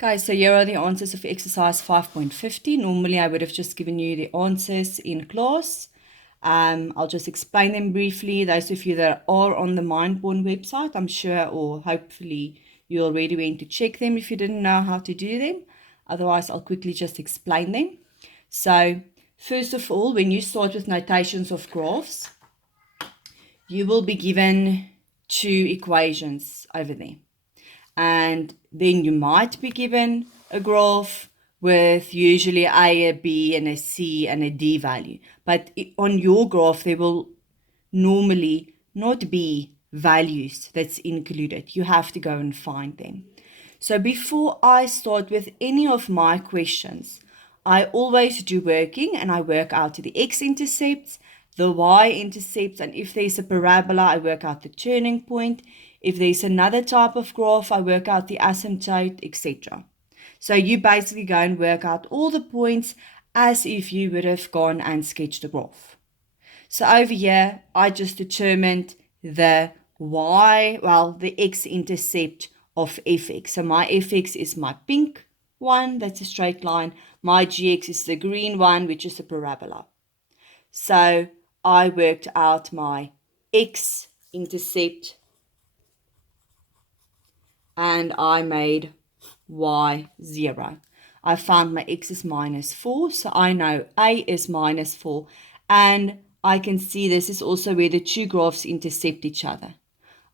Okay, so here are the answers of exercise 5.50. Normally, I would have just given you the answers in class. I'll just explain them briefly. Those of you that are on the Mindbourne website, I'm sure, or hopefully, you already went to check them if you didn't know how to do them. Otherwise, I'll quickly just explain them. So, first of all, when you start with notations of graphs, you will be given two equations over there. And then you might be given a graph with usually a B, and a C, and a D value. But on your graph, there will normally not be values that's included. You have to go and find them. So before I start with any of my questions, I always do working, and I work out the x-intercepts, the y-intercepts, and if there's a parabola, I work out the turning point. If there's another type of graph, I work out the asymptote, etc. So you basically go and work out all the points as if you would have gone and sketched a graph. So over here, I just determined the the x-intercept of fx. So my fx is my pink one, that's a straight line. My gx is the green one, which is a parabola. So I worked out my x-intercept and I made y0. I found my x is -4, so I know a is -4, and I can see this is also where the two graphs intercept each other.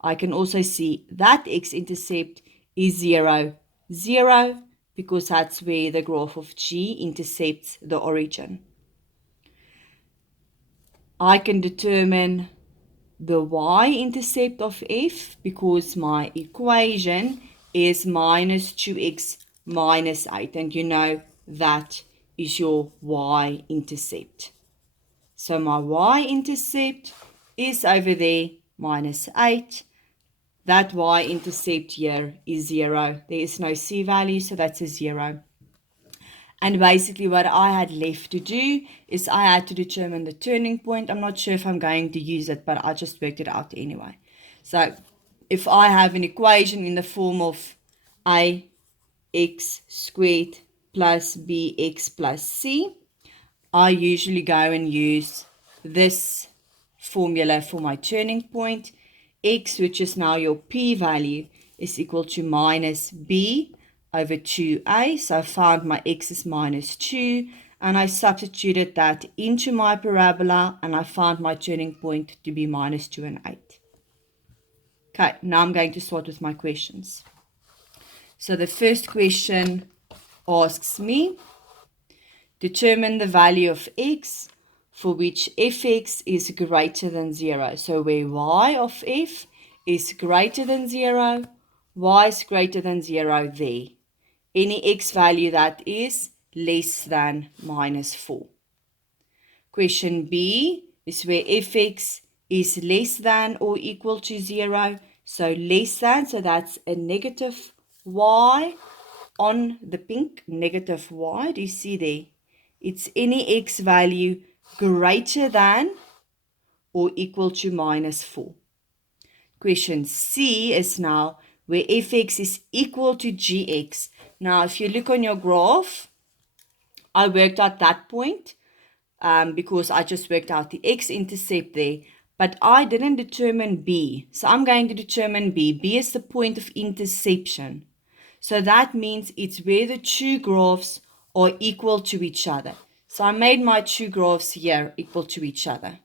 I can also see that x-intercept is 0, 0, because that's where the graph of G intercepts the origin. I can determine the y-intercept of f because my equation is -2x minus 8, and you know that is your y-intercept. So my y-intercept is over there, -8. That y-intercept here is 0. There is no c value, so that's a 0. And basically what I had left to do is I had to determine the turning point. I'm not sure if I'm going to use it, but I just worked it out anyway. So if I have an equation in the form of ax squared plus bx plus c, I usually go and use this formula for my turning point. X, which is now your p-value, is equal to minus b over 2a. So I found my x is -2, and I substituted that into my parabola, and I found my turning point to be -2 and 8. Okay, now I'm going to start with my questions. So the first question asks me, determine the value of x for which fx is greater than 0. So where y of f is greater than 0, y is greater than 0 there. Any x value that is less than -4. Question B is where fx is less than or equal to 0. So less than, so that's a negative y on the pink, negative y. Do you see there? It's any x value greater than or equal to -4. Question C is now where fx is equal to gx. Now, if you look on your graph, I worked out that point because I just worked out the x-intercept there, but I didn't determine B. So I'm going to determine B. B is the point of interception. So that means it's where the two graphs are equal to each other. So I made my two graphs here equal to each other.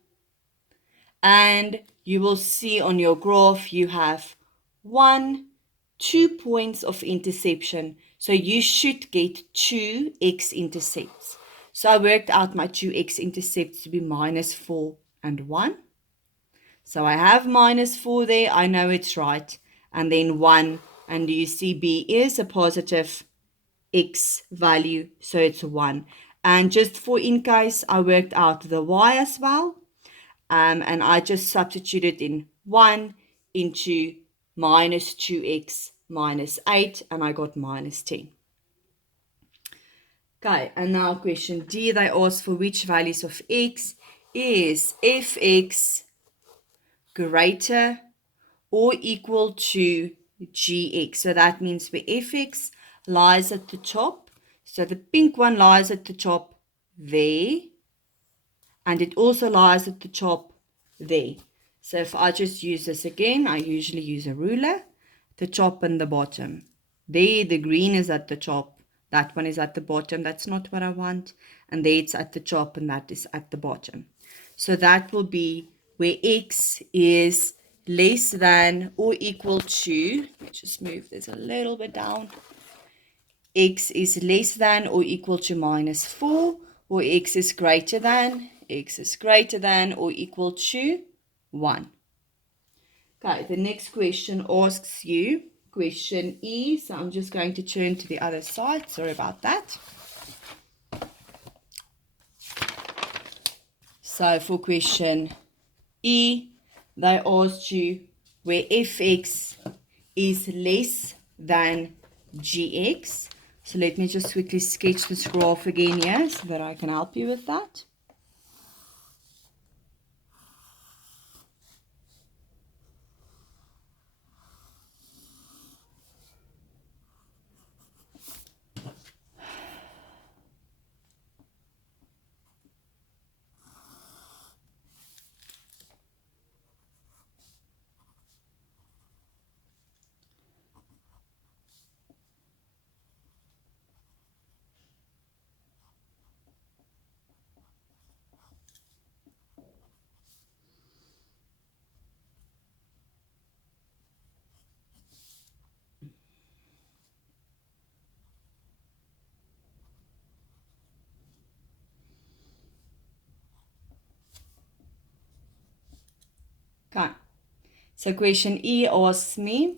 And you will see on your graph you have 2 points of interception. So you should get 2 x-intercepts. So I worked out my 2 x-intercepts to be -4 and 1. So I have -4 there. I know it's right. And then 1. And do you see B is a positive x value, so it's 1. And just for in case, I worked out the y as well. And I just substituted in 1 into -2x minus 8, and I got -10. Okay, and now question D, they ask for which values of x is fx greater or equal to gx. So that means where fx lies at the top, so the pink one lies at the top there, and it also lies at the top there. So if I just use this again, I usually use a ruler, the top and the bottom. There, the green is at the top. That one is at the bottom. That's not what I want. And there it's at the top and that is at the bottom. So that will be where x is less than or equal to, let's just move this a little bit down. X is less than or equal to minus 4, or x is greater than or equal to 1. Okay, the next question asks you, question E, so I'm just going to turn to the other side, sorry about that. So for question E, they asked you where fx is less than gx. So let me just quickly sketch this graph again here so that I can help you with that. Okay, so question E asks me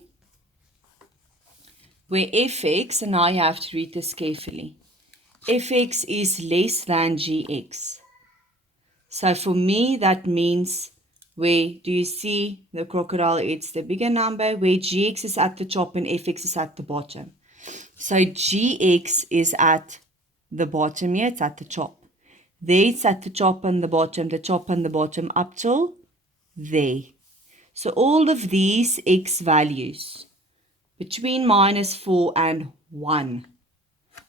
where fx, and now you have to read this carefully, fx is less than gx. So for me, that means where, do you see the crocodile? It's the bigger number, where gx is at the top and fx is at the bottom. So gx is at the bottom here, it's at the top. There it's at the top and the bottom up till there. So all of these x values between minus 4 and 1,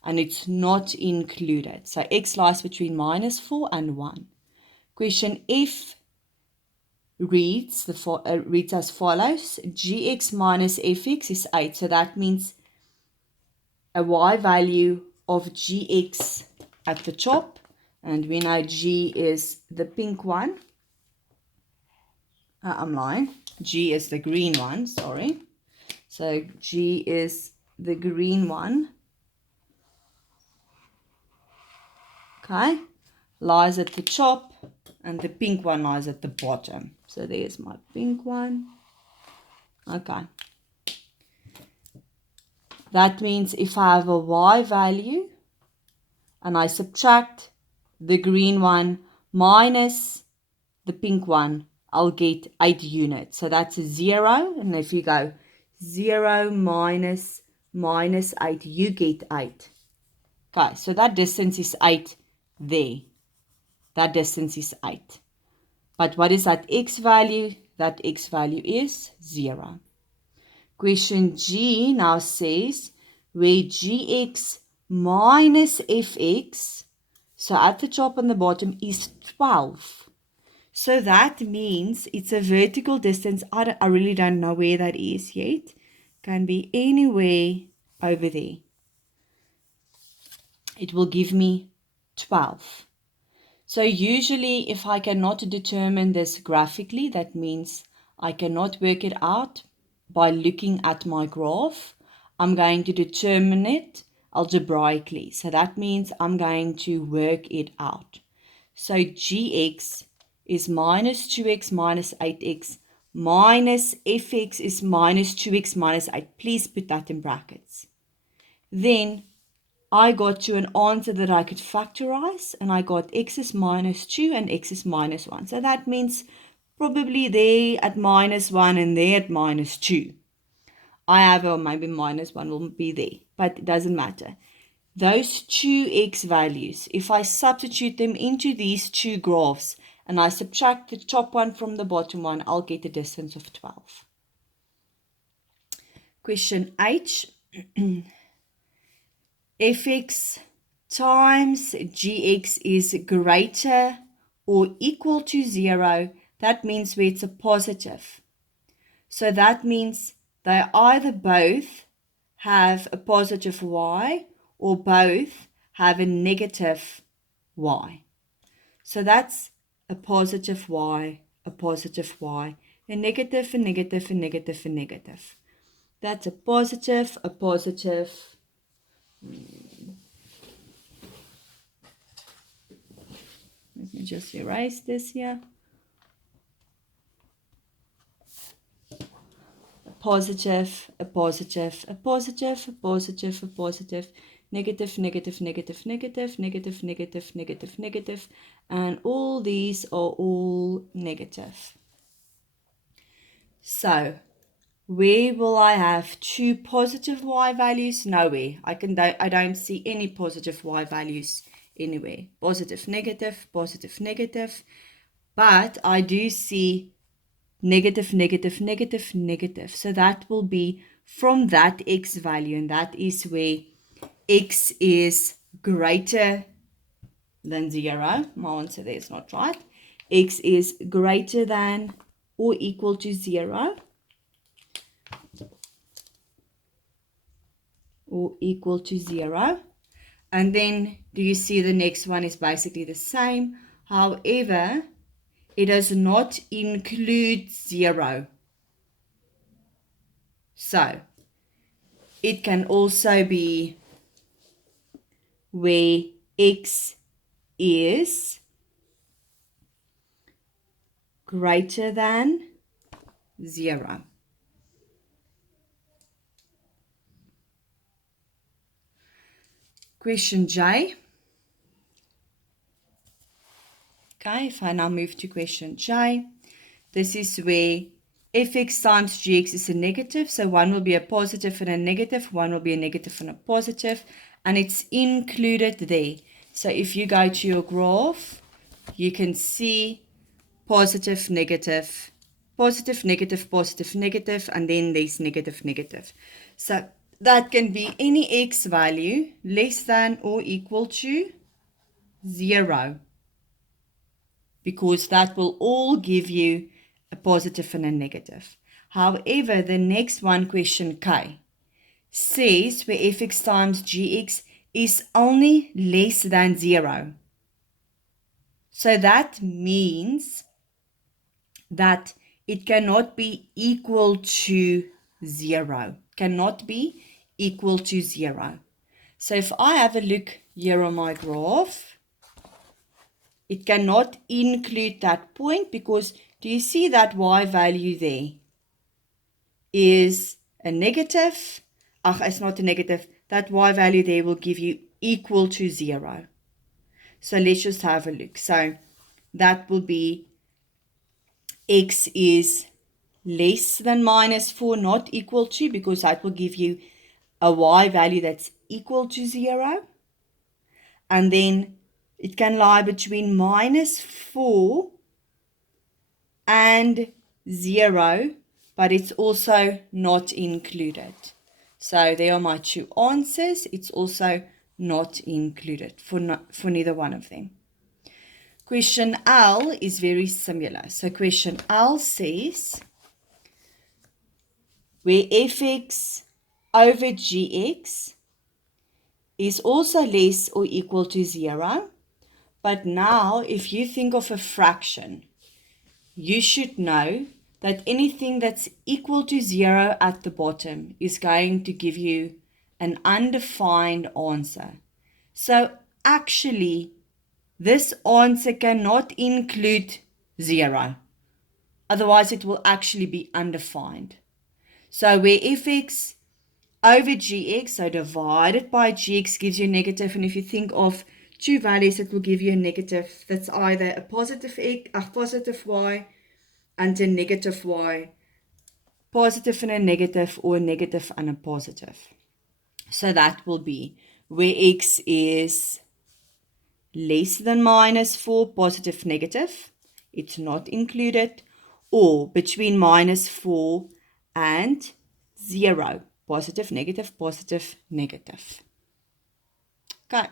and it's not included. So x lies between minus 4 and 1. Question F reads as follows. Gx minus fx is 8. So that means a y value of gx at the top. And we know g is the pink one. I'm lying. G is the green one, sorry. So G is the green one. Okay. Lies at the top, and the pink one lies at the bottom. So there's my pink one. Okay. That means if I have a y value and I subtract the green one minus the pink one, I'll get 8 units. So that's a 0. And if you go 0 minus 8, you get 8. Okay, so that distance is 8 there. That distance is 8. But what is that x value? That x value is 0. Question G now says where gx minus fx, so at the top and the bottom, is 12. So that means it's a vertical distance. I really don't know where that is yet. Can be anywhere over there. It will give me 12. So usually if I cannot determine this graphically, that means I cannot work it out by looking at my graph, I'm going to determine it algebraically. So that means I'm going to work it out. So gx is minus 2x minus 8x minus fx is minus 2x minus 8. Please put that in brackets. Then I got to an answer that I could factorize, and I got x is minus 2 and x is minus 1. So that means probably there at minus 1 and there at minus 2. I have, or maybe minus 1 will be there, but it doesn't matter. Those two x values, if I substitute them into these two graphs and I subtract the top one from the bottom one, I'll get a distance of 12. Question H. fx times gx is greater or equal to 0. That means where it's a positive. So that means they either both have a positive y or both have a negative y. So that's a positive y, a positive y, a negative, a negative, a negative, a negative. That's a positive, a positive. Let me just erase this here. A positive, a positive, a positive, a positive, a positive, negative, negative, negative, negative, negative, negative, negative, negative, and all these are all negative. So, where will I have two positive y values? Nowhere. I don't see any positive y values anywhere. Positive, negative, positive, negative. But I do see negative, negative, negative, negative. So that will be from that x value, and that is where x is greater than 0. My answer there is not right. X is greater than or equal to 0. Or equal to 0. And then do you see the next one is basically the same. However, it does not include 0. So it can also be where x is greater than 0. Question J. Okay, if I now move to question J, this is where fx times gx is a negative. So one will be a positive and a negative, one will be a negative and a positive, and it's included there. So if you go to your graph, you can see positive, negative, positive, negative, positive, negative, and then there's negative, negative. So that can be any x value less than or equal to 0, because that will all give you a positive and a negative. However, the next one, question K, says where fx times gx is only less than 0. So that means that it cannot be equal to 0. Cannot be equal to 0. So if I have a look here on my graph, it cannot include that point, because do you see that y value there is a negative? It's not a negative. That y value there will give you equal to 0. So let's just have a look. So that will be x is less than minus 4, not equal to, because that will give you a y value that's equal to 0. And then it can lie between minus 4 and 0, but it's also not included. So there are my two answers. It's also not included for neither one of them. Question L is very similar. So question L says where fx over gx is also less or equal to 0. But now if you think of a fraction, you should know that anything that's equal to 0 at the bottom is going to give you an undefined answer. So actually, this answer cannot include 0. Otherwise, it will actually be undefined. So where fx over gx, so divided by gx, gives you a negative. And if you think of two values, it will give you a negative. That's either a positive x, a positive y, and a negative y. Positive and a negative, or a negative and a positive. So that will be where x is less than minus 4, positive, negative. It's not included. Or between minus 4 and 0. positive, negative, positive, negative. Okay.